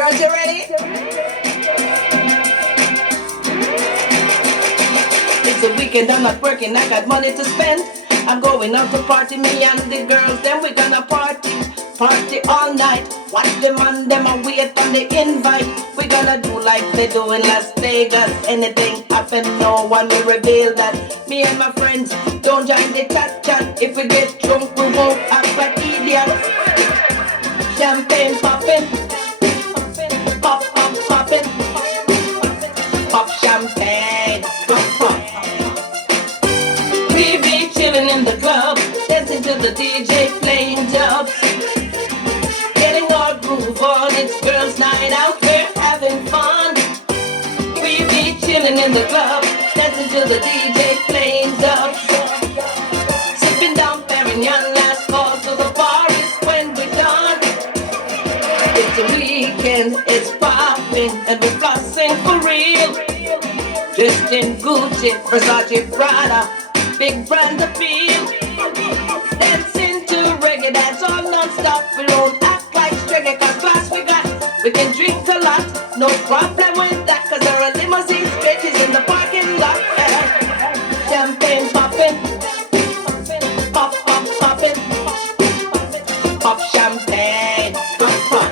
Girls, you ready? It's a weekend, I'm not working, I got money to spend. I'm going out to party, me and the girls, then we gonna party. Party all night, watch them and them and wait on the invite. We gonna do like they do in Las Vegas. Anything happen, no one will reveal that. Me and my friends don't join the chat. If we get drunk, we won't act like idiots. Champagne popping, pop, pop, popping, pop champagne, pop, pop. We be chilling in the club, dancing to the DJ playing dubs. Getting our groove on, it's girls' night out, we're having fun. We be chilling in the club, dancing to the DJ playing dubs. Sipping down Perignon, last call to the bar is when we're done. It's a weekend, it's popping, and we're flossing for real. Dressed in Gucci, Versace, Prada, big brand appeal. Dancing to reggae, dance all non-stop. We don't act like reggae, cause class we got. We can drink a lot, no problem with that, cause there are limousine stretches in the parking lot. Champagne popping, pop, pop, popping, pop champagne, pop, pop.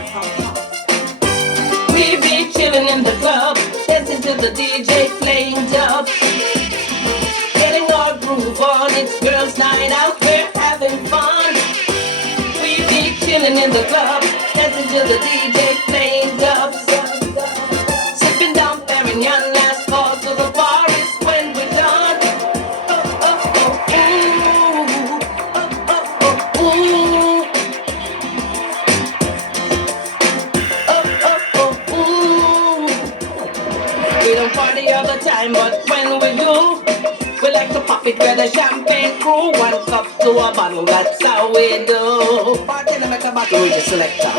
We be chilling in the club, dancing to the DJ playing dubs. Getting our groove on, it's girls' night out, we're having fun. We be chilling in the club, dancing to the DJ playing dubs. Sipping down Perignon, last call to the bar is when we're done. Oh, oh, oh, ooh. Oh, oh, oh, ooh. Oh, oh, oh, ooh. We don't party all the time, but when we do, we like to pop it with the champagne crew. One cup to a bottle, that's how we do. Party to make a bottle with the selector.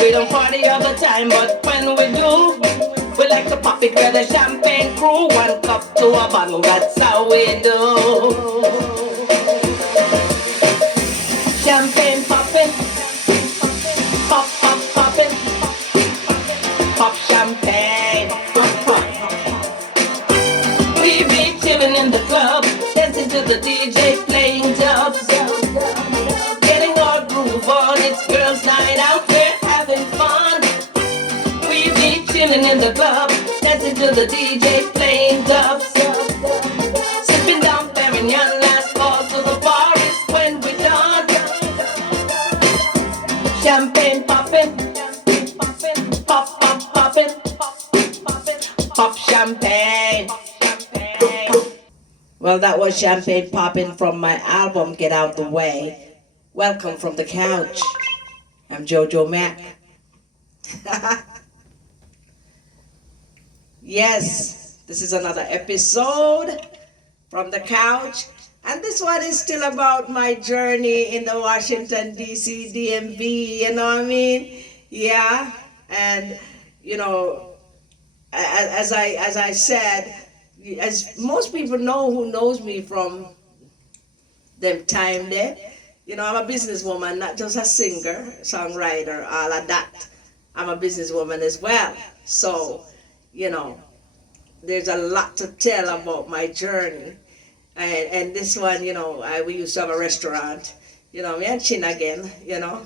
We don't party all the time, but when we do, we like to pop it with the champagne crew. One cup to a bottle, that's how we do. Champagne popping, pop, pop, popping, pop champagne, pop, pop. We be chilling in the club, dancing to the DJ playing dubs. Getting our groove on, it's girls' night out, we're having fun. We be chilling in the club, dancing to the DJ playing dubs. Sipping down Perignon, last call to the bar is when we're done. Champagne popping, pop, pop, popping, pop champagne. Well, that was Champagne Poppin' from my album, Get Out the Way. Welcome from the couch. I'm JoJo Mac. Yes, this is another episode from the couch. And this one is still about my journey in the Washington, D.C. DMV, you know what I mean? Yeah, and, you know, as I said, as most people know who knows me from them time there, you know, I'm a businesswoman, not just a singer, songwriter, all of that. I'm a businesswoman as well. So, you know, there's a lot to tell about my journey. And this one, you know, we used to have a restaurant, you know, me and Chin again, you know,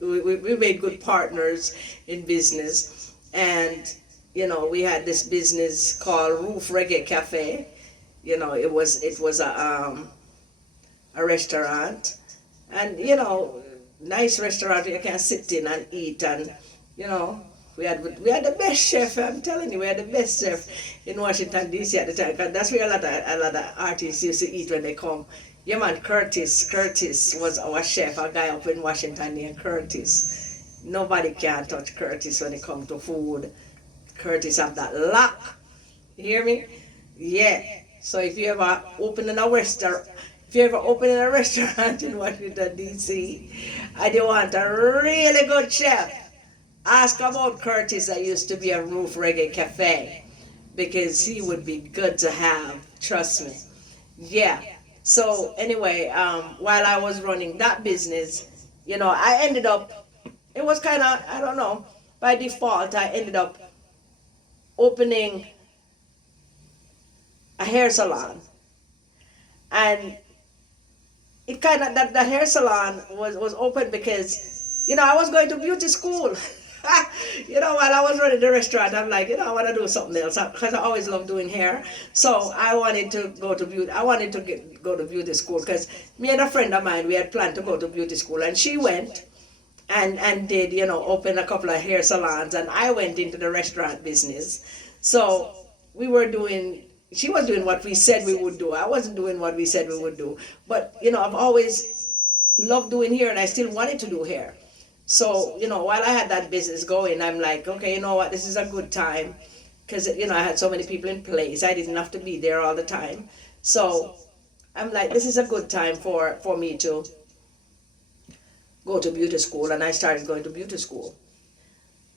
we made good partners in business. And you know, we had this business called Roof Reggae Cafe. You know, it was a restaurant, and you know, nice restaurant you can sit in and eat, and you know, we had the best chef. I'm telling you, we had the best chef in Washington D.C. at the time, because that's where a lot of artists used to eat when they come. Yeah, man, Curtis was our chef, a guy up in Washington named Curtis. Nobody can touch Curtis when it comes to food. Curtis have that lock. You hear me? Yeah. So if you ever open in a restaurant in Washington D.C. and you want a really good chef, ask about Curtis that used to be a Roof Reggae Cafe, because he would be good to have. Trust me. Yeah. So anyway, while I was running that business, you know, I ended up. It was kind of, I don't know. by default, I ended up opening a hair salon. And it kind of, that hair salon was open because, I was going to beauty school. While I was running the restaurant, I'm like, I want to do something else because I always love doing hair. So I wanted to go to beauty. I wanted to go to beauty school because me and a friend of mine, we had planned to go to beauty school, and she went and did, open a couple of hair salons, and I went into the restaurant business. So she was doing what we said we would do. I wasn't doing what we said we would do. But, I've always loved doing hair, and I still wanted to do hair. So, while I had that business going, I'm like, okay, you know what, this is a good time. Because, I had so many people in place. I didn't have to be there all the time. So, I'm like, this is a good time for me to go to beauty school. And I started going to beauty school.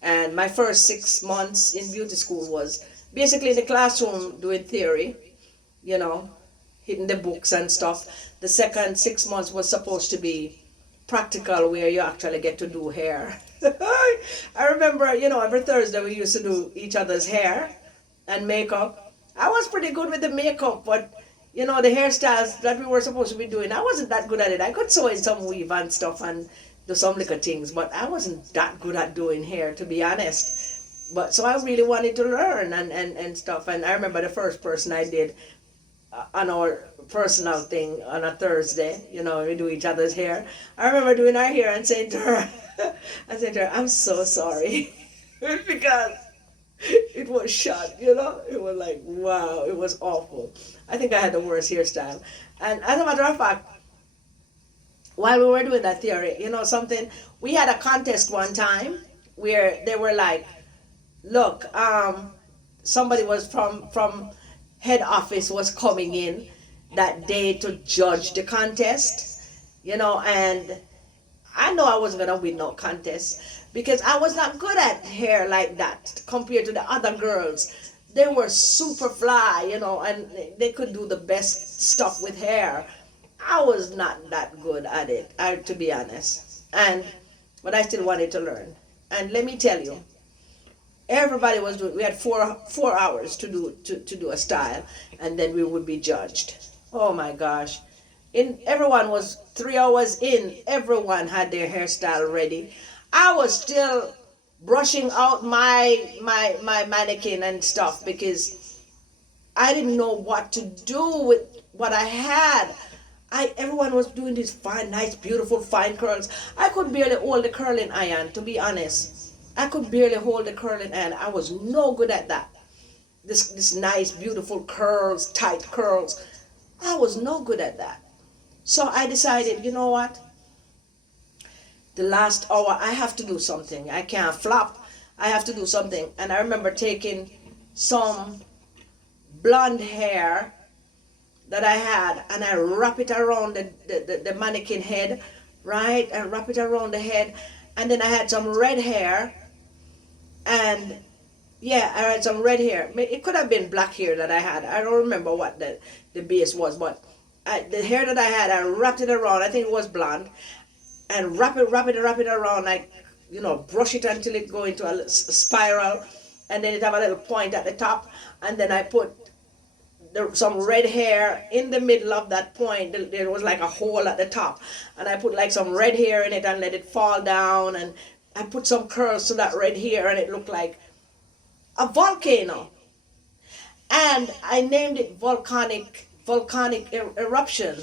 And my first 6 months in beauty school was basically in the classroom doing theory, hitting the books and stuff. The second 6 months was supposed to be practical, where you actually get to do hair. I remember, every Thursday we used to do each other's hair and makeup. I was pretty good with the makeup, but the hairstyles that we were supposed to be doing, I wasn't that good at it. I could sew in some weave and stuff and do some little things, but I wasn't that good at doing hair, to be honest. But so I really wanted to learn and stuff. And I remember the first person I did on our personal thing on a Thursday, we do each other's hair. I remember doing her hair and saying to her, I'm so sorry. Because it was shot, it was like, wow, it was awful. I think I had the worst hairstyle. And as a matter of fact, while we were doing that theory, something, we had a contest one time where they were like, look, somebody was from head office was coming in that day to judge the contest, and I know I wasn't gonna win no contest because I was not good at hair like that compared to the other girls. They were super fly, and they could do the best stuff with hair. I was not that good at it, to be honest. But I still wanted to learn. And let me tell you, everybody was doing. We had 4 hours to do a style, and then we would be judged. Oh my gosh! Everyone was 3 hours in. Everyone had their hairstyle ready. I was still brushing out my mannequin and stuff because I didn't know what to do with what I had. Everyone was doing these fine, nice, beautiful, fine curls. I could barely hold the curling iron, to be honest. I could barely hold the curling iron. I was no good at that. This nice, beautiful curls, tight curls. I was no good at that. So I decided, you know what? The last hour, I have to do something. I can't flop. I have to do something. And I remember taking some blonde hair that I had, and I wrap it around the mannequin head, right? I wrap it around the head. And then I had some red hair. And yeah, I had some red hair. It could have been black hair that I had. I don't remember what the base was, but the hair that I had, I wrapped it around. I think it was blonde. And wrap it around, like, brush it until it go into a spiral. And then it have a little point at the top. And then I put some red hair in the middle of that point. There was like a hole at the top. And I put like some red hair in it and let it fall down. And I put some curls to that red hair, and it looked like a volcano. And I named it volcanic eruption.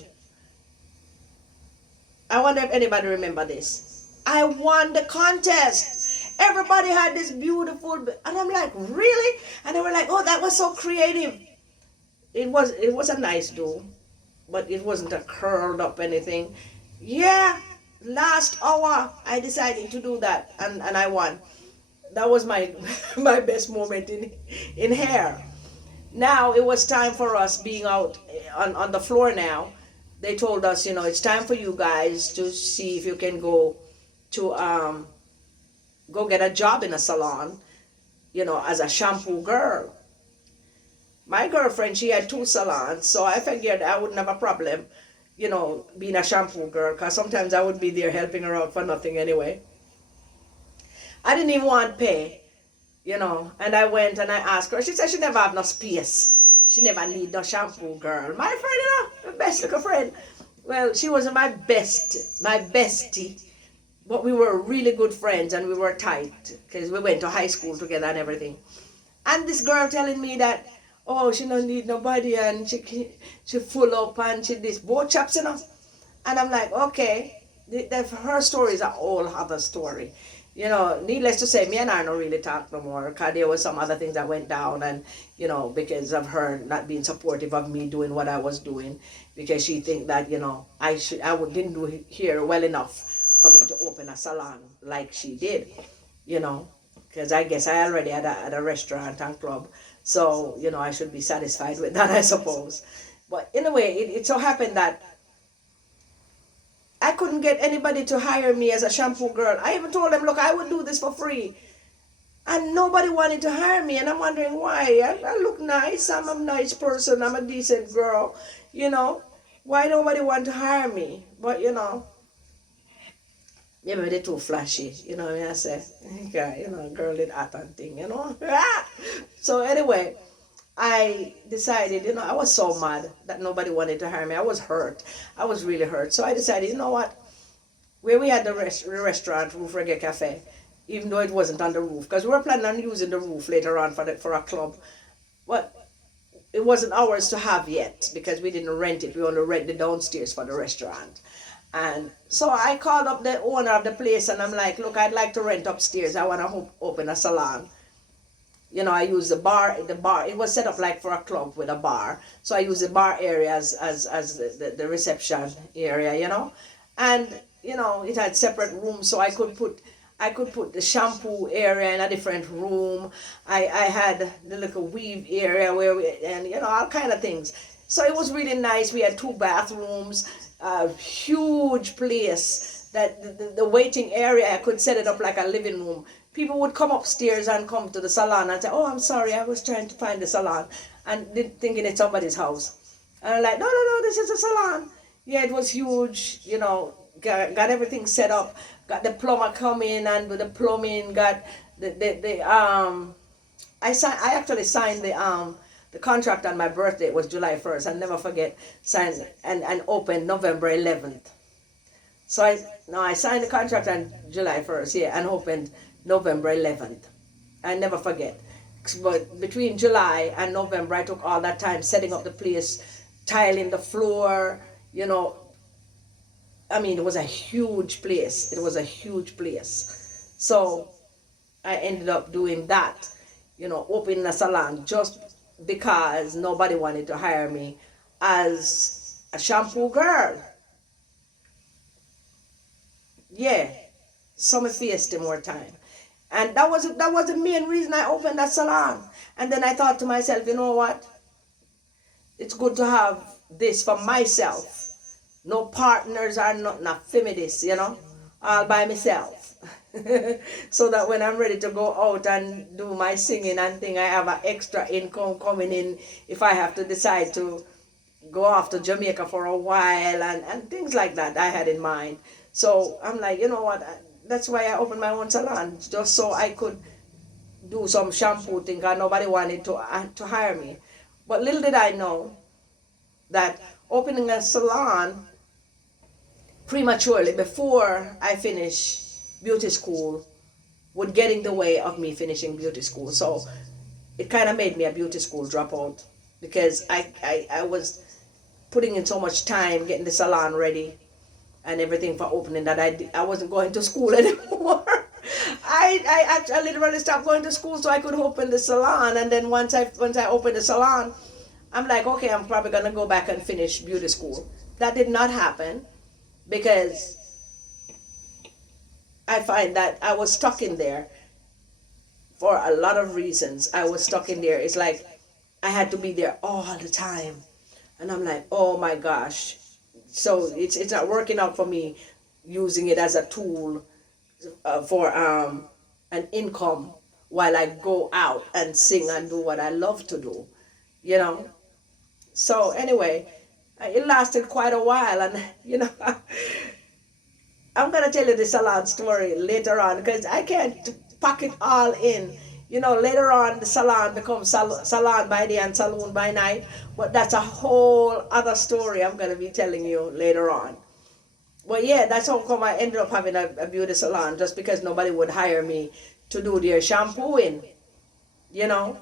I wonder if anybody remember this. I won the contest. Everybody had this beautiful, and I'm like, really? And they were like, oh, that was so creative. It was a nice do, but it wasn't a curled up anything. Yeah, last hour I decided to do that, and I won. That was my my best moment in hair. Now it was time for us being out on the floor now. They told us, it's time for you guys to see if you can go get a job in a salon, as a shampoo girl. My girlfriend, she had 2 salons, so I figured I wouldn't have a problem, being a shampoo girl, because sometimes I would be there helping her out for nothing anyway. I didn't even want pay, you know. And I went and I asked her. She said she never have no space. She never need no shampoo, girl. My friend, you know, my best little friend. Well, she wasn't my bestie, but we were really good friends and we were tight because we went to high school together and everything. And this girl telling me that, oh, she don't need nobody and she full up and she this both chops, you know. And I'm like, okay, her story is a whole other story. You know, needless to say, me and her don't really talk no more because there was some other things that went down and, you know, because of her not being supportive of me doing what I was doing because she think that, you know, didn't do here well enough for me to open a salon like she did, you know, because I guess I already had a restaurant and club. So, you know, I should be satisfied with that, I suppose. But anyway, it so happened that I couldn't get anybody to hire me as a shampoo girl. I even told them, look, I would do this for free. And nobody wanted to hire me. And I'm wondering why. I look nice. I'm a nice person. I'm a decent girl. You know, why nobody want to hire me? But, you know, maybe they're too flashy. You know what I say? Yeah, you know, girl did art and thing, you know. So anyway, I decided, you know, I was so mad that nobody wanted to hire me. I was hurt. I was really hurt. So I decided, you know what? Where we had the restaurant, Roof Reggae Cafe, even though it wasn't on the roof, because we were planning on using the roof later on for a club. But it wasn't ours to have yet because we didn't rent it. We only rent the downstairs for the restaurant. And so I called up the owner of the place and I'm like, look, I'd like to rent upstairs. I want to open a salon. You know, I use the bar, it was set up like for a club with a bar. So I use the bar area as the reception area, you know. And, you know, it had separate rooms so I could put the shampoo area in a different room. I had the little weave area and, you know, all kind of things. So it was really nice. We had 2 bathrooms, a huge place that the waiting area, I could set it up like a living room. People would come upstairs and come to the salon and say, oh, I'm sorry, I was trying to find the salon and thinking it's somebody's house. And I'm like, no, this is a salon. Yeah, it was huge, you know, got everything set up, got the plumber coming and with the plumbing, got I actually signed the contract on my birthday. It was July 1st. I'll never forget, signed it and opened November 11th. So I signed the contract on July 1st, yeah, and opened November 11th. I never forget. But between July and November, I took all that time setting up the place, tiling the floor, you know. I mean, it was a huge place. It was a huge place. So I ended up doing that, you know, opening a salon just because nobody wanted to hire me as a shampoo girl. Yeah, summer fiesta more time. And that was the main reason I opened that salon. And then I thought to myself, you know what? It's good to have this for myself. No partners or not feminists, you know, all by myself. So that when I'm ready to go out and do my singing and thing, I have an extra income coming in if I have to decide to go off to Jamaica for a while and things like that I had in mind. So I'm like, you know what, that's why I opened my own salon, just so I could do some shampoo thing because nobody wanted to hire me. But little did I know that opening a salon prematurely before I finish beauty school would get in the way of me finishing beauty school. So it kind of made me a beauty school dropout because I was putting in so much time getting the salon ready and everything for opening that I wasn't going to school anymore. I actually literally stopped going to school so I could open the salon. And then once I opened the salon, I'm like, okay, I'm probably gonna go back and finish beauty school. That did not happen because I find that I was stuck in there for a lot of reasons. I was stuck in there. It's like I had to be there all the time. And I'm like, oh my gosh. So it's not working out for me using it as a tool for an income while I go out and sing and do what I love to do, you know. So anyway, it lasted quite a while, and you know, I'm gonna tell you the salon story later on because I can't pack it all in. You know, later on the salon becomes salon by day and saloon by night, but that's a whole other story I'm going to be telling you later on. But yeah, that's how come I ended up having a beauty salon, just because nobody would hire me to do their shampooing. You know,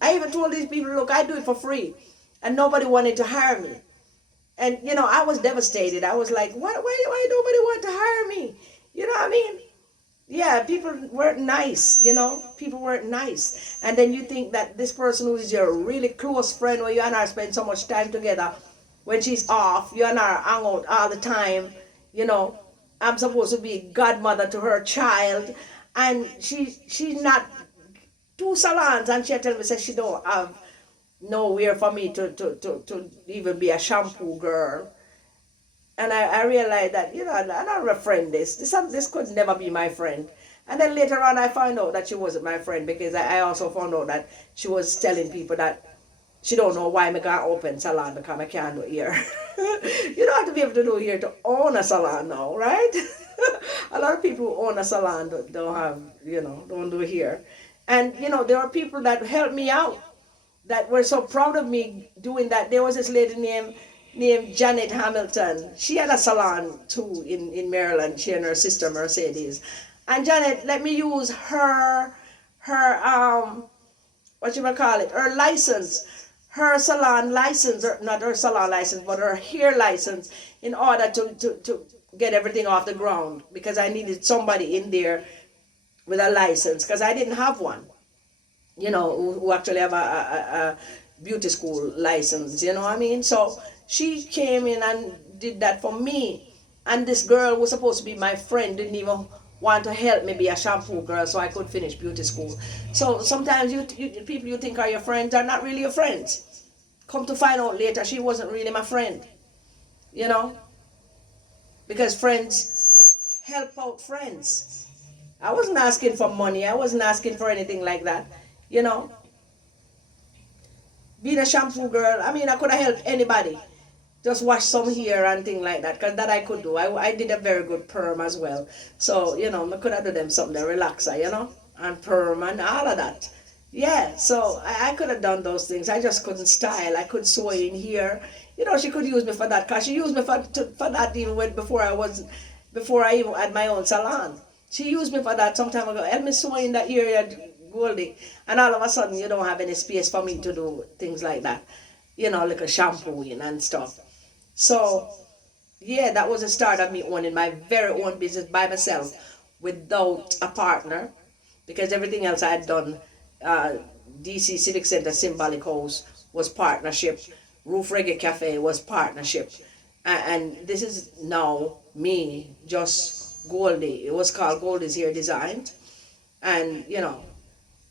I even told these people, look, I do it for free, and nobody wanted to hire me. And you know, I was devastated. I was like, why nobody want to hire me? You know what I mean? Yeah, people weren't nice, you know, people weren't nice. And then you think that this person who is your really close friend, where you and her spend so much time together, when she's off, you and her hang out all the time, you know, I'm supposed to be godmother to her child, and she's not, two salons, and she tell me, says she don't have nowhere for me to even be a shampoo girl. And I realized that, you know, I'm not a friend. This could never be my friend. And then later on, I found out that she wasn't my friend, because I also found out that she was telling people that she don't know why I can't open salon, because I can't do here. You don't have to be able to do here to own a salon now, right? A lot of people who own a salon don't have, you know, don't do here. And, you know, there are people that helped me out, that were so proud of me doing that. There was this lady named Janet Hamilton. She had a salon too in Maryland, she and her sister Mercedes. And Janet let me use her what you might call it, her license, her salon license, or not her salon license, but her hair license, in order to get everything off the ground, because I needed somebody in there with a license, because I didn't have one, you know, who actually have a beauty school license, you know what I mean? So she came in and did that for me. And this girl was supposed to be my friend, didn't even want to help me be a shampoo girl so I could finish beauty school. So sometimes people you think are your friends are not really your friends. Come to find out later, she wasn't really my friend, you know? Because friends help out friends. I wasn't asking for money. I wasn't asking for anything like that, you know? Being a shampoo girl, I mean, I could have helped anybody. Just wash some hair and thing like that, because that I could do. I did a very good perm as well. So, you know, I could have done them something, relaxer, you know, and perm and all of that. Yeah, so I could have done those things. I just couldn't style. I could sew in here. You know, she could use me for that, because she used me for that even before I even had my own salon. She used me for that some time ago. Help me sew in that area, Goldie. And all of a sudden, you don't have any space for me to do things like that. You know, like a shampooing and stuff. So, yeah, that was the start of me owning my very own business by myself, without a partner, because everything else I had done, DC Civic Center, Symbolic House, was partnership. Roof Reggae Cafe was partnership. And this is now me, just Goldie. It was called Goldie's Hair Designs. And, you know,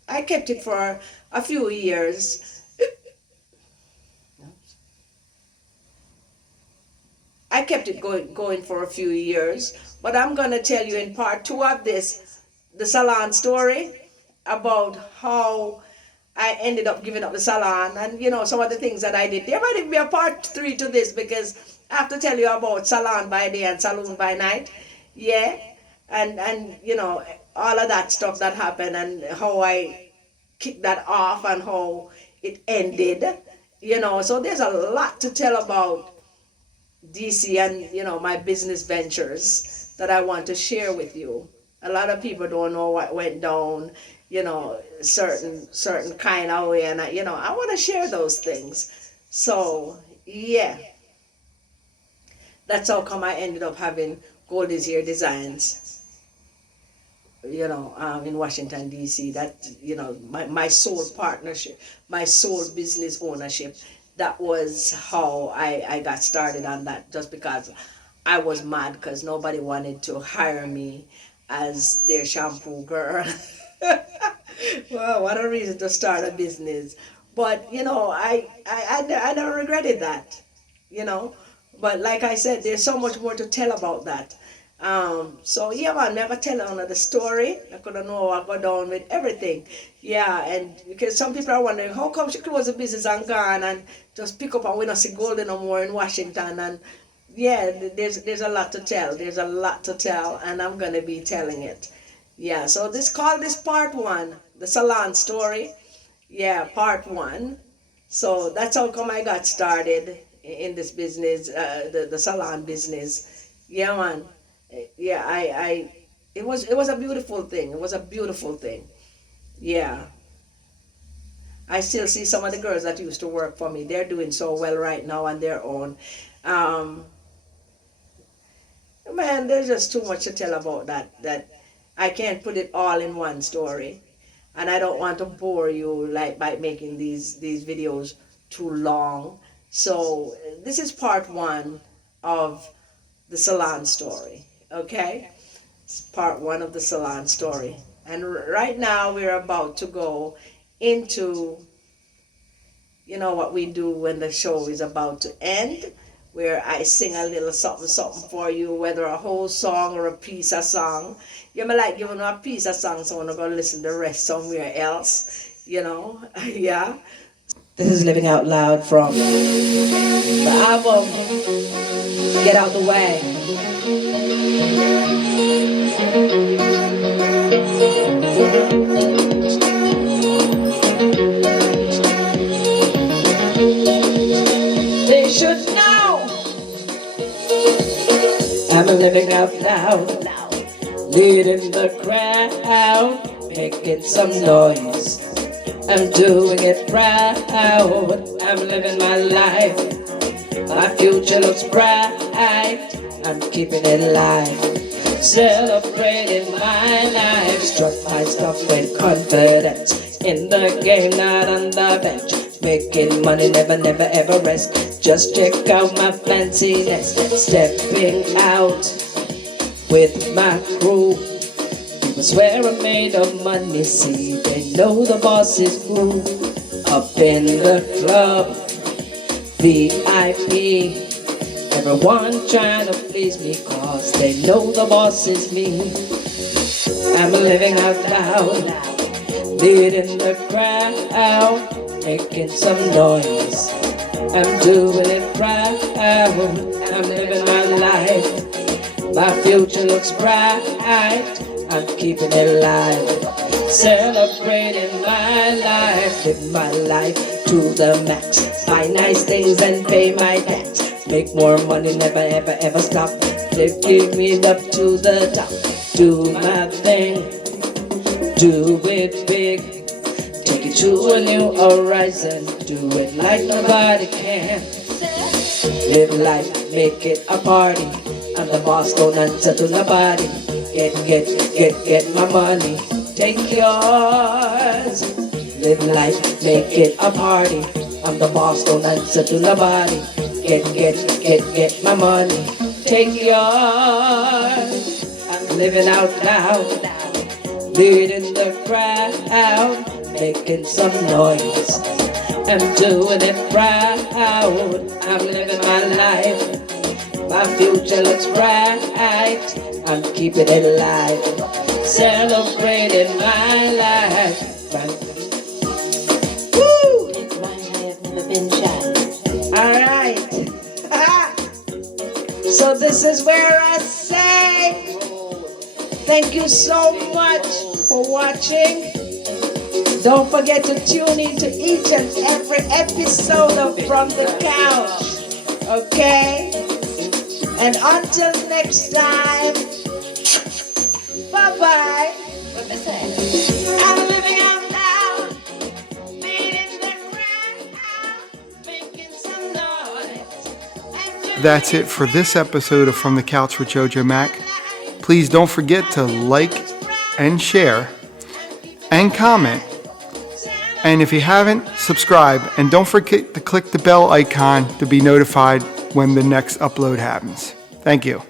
I kept it for a few years. I kept it going for a few years, but I'm going to tell you in part 2 of this, the salon story, about how I ended up giving up the salon, and, you know, some of the things that I did. There might even be a part 3 to this, because I have to tell you about salon by day and saloon by night. Yeah, and you know, all of that stuff that happened, and how I kicked that off, and how it ended, you know. So there's a lot to tell about DC and, you know, my business ventures that I want to share with you. A lot of people don't know what went down, you know, certain kind of way, and you know, I want to share those things. So yeah, that's how come I ended up having Goldie's Hair Designs, you know, in Washington DC. That, you know, my sole partnership, my sole business ownership. That was how I got started on that, just because I was mad because nobody wanted to hire me as their shampoo girl. Well, what a reason to start a business. But, you know, I never regretted that, you know. But like I said, there's so much more to tell about that. So yeah, man, never tell another story. I couldn't know what go down with everything. Yeah, and because some people are wondering how come she closed the business and gone and just pick up, and we don't see gold no more in Washington. And yeah, there's a lot to tell. There's a lot to tell, and I'm gonna be telling it. Yeah, so call this part one, the salon story. Yeah, part one. So that's how come I got started in this business, the salon business. Yeah, man. Yeah, it was a beautiful thing. It was a beautiful thing. Yeah. I still see some of the girls that used to work for me. They're doing so well right now on their own. Um, Man, there's just too much to tell about that I can't put it all in one story. And I don't want to bore you like by making these videos too long. So this is part one of the salon story. Okay? It's part one of the salon story. And right now we're about to go into what we do when the show is about to end, where I sing a little something something for you, whether a whole song or a piece of song. You may like giving a piece of song, so I'm gonna listen the rest somewhere else. Yeah. This is Living Out Loud from the album Get Out the Way. They should know I'm living out loud, leading the crowd, making some noise. I'm doing it proud. I'm living my life. My future looks bright. I'm keeping it alive. Celebrating my life. Struck my stuff with confidence. In the game, not on the bench. Making money, never, never, ever rest. Just check out my fanciness. Stepping out with my crew. I swear I'm made of money, see, they know the boss is move. Up in the club, VIP. Everyone trying to please me, cause they know the boss is me. I'm living out loud, leading the crowd, making some noise. I'm doing it proud, I'm living my life. My future looks bright, I'm keeping it alive. Celebrating my life, live my life to the max. Buy nice things and pay my tax. Make more money, never ever ever stop. Give me up to the top. Do my thing, do it big. Take it to a new horizon. Do it like nobody can. Live life, make it a party. I'm the boss, don't answer to nobody. Get my money, take yours. Live life, make it a party. I'm the boss, don't answer to nobody. Get my money, take yours. I'm living out loud, leading the crowd, making some noise. I'm doing it proud, I'm living my life. My future looks bright, I'm keeping it alive. Celebrating my life. Woo! It's why I have never been shy. Alright. So this is where I say thank you so much for watching. Don't forget to tune in to each and every episode of From the Couch. Okay? And until next time, bye-bye. I'm living out loud, leading the crowd, making some noise. That's it for this episode of From the Couch with JoJo Mac. Please don't forget to like and share and comment. And if you haven't, subscribe. And don't forget to click the bell icon to be notified when the next upload happens. Thank you.